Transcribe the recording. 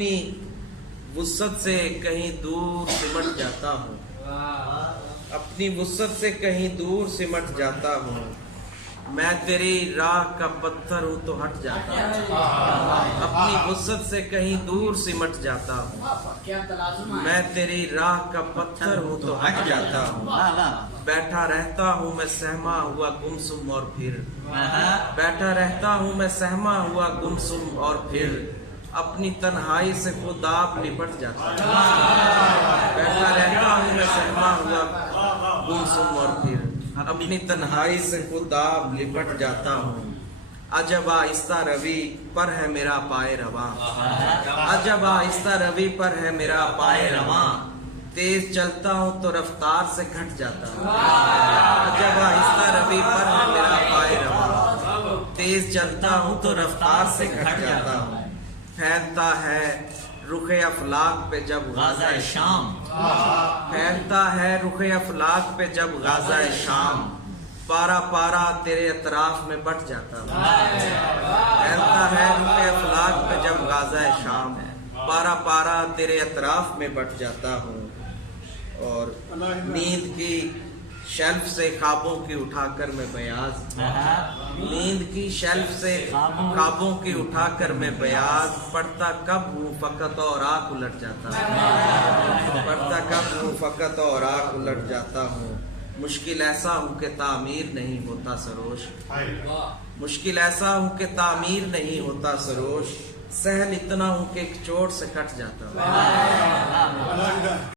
اپنی وسعت سے کہیں دور سمٹ جاتا ہوں، اپنی وسعت سے کہیں دور سمٹ جاتا ہوں، میں تیری راہ کا پتھر ہوں تو ہٹ جاتا ہوں، اپنی وسعت سے کہیں دور سمٹ جاتا ہوں، میں تیری راہ کا پتھر ہوں تو ہٹ جاتا ہوں، بیٹھا رہتا ہوں میں سہما ہوا گمسم اور پھر، بیٹھا رہتا ہوں میں سہما ہوا گمسم اور پھر اپنی تنہائی سے خود آپ لپٹ جاتا ہوں، بیٹھا رہتا ہوں میں سہما ہوا گمسم اور پھر اپنی تنہائی سے خود آپ لپٹ جاتا ہوں، عجب آہستہ روی پر ہے میرا پائے رواں، عجب آہستہ روی پر ہے میرا پائے رواں، تیز چلتا ہوں تو رفتار سے گھٹ جاتا ہوں، عجب آہستہ روی پر ہے میرا پائے رواں، تیز چلتا ہوں تو رفتار سے گھٹ جاتا ہوں، پھیلتا ہے رخ افلاک پہ جب غازہ شام، پھیلتا ہے رخ افلاک پہ جب غازہ شام، پارا پارا تیرے اطراف میں بٹ جاتا ہوں، پھیلتا ہے رخ افلاک پہ جب غازہ شام، پارا پارا تیرے اطراف میں بٹ جاتا ہوں، اور نیند کی شیلف سے خوابوں کی اٹھا کر میں بیاض، نیند کی شیلف سے خوابوں کی اٹھا کر میں بیاض، پڑھتا کب ہوں فقط اور آنکھ الٹ جاتا ہوں، پڑھتا کب ہوں فقط اور آنکھ الٹ جاتا ہوں، مشکل ایسا ہوں کہ تعمیر نہیں ہوتا سروش، مشکل ایسا ہوں کہ تعمیر نہیں ہوتا سروش، سہل اتنا ہوں کہ ایک چوٹ سے کٹ جاتا ہوں۔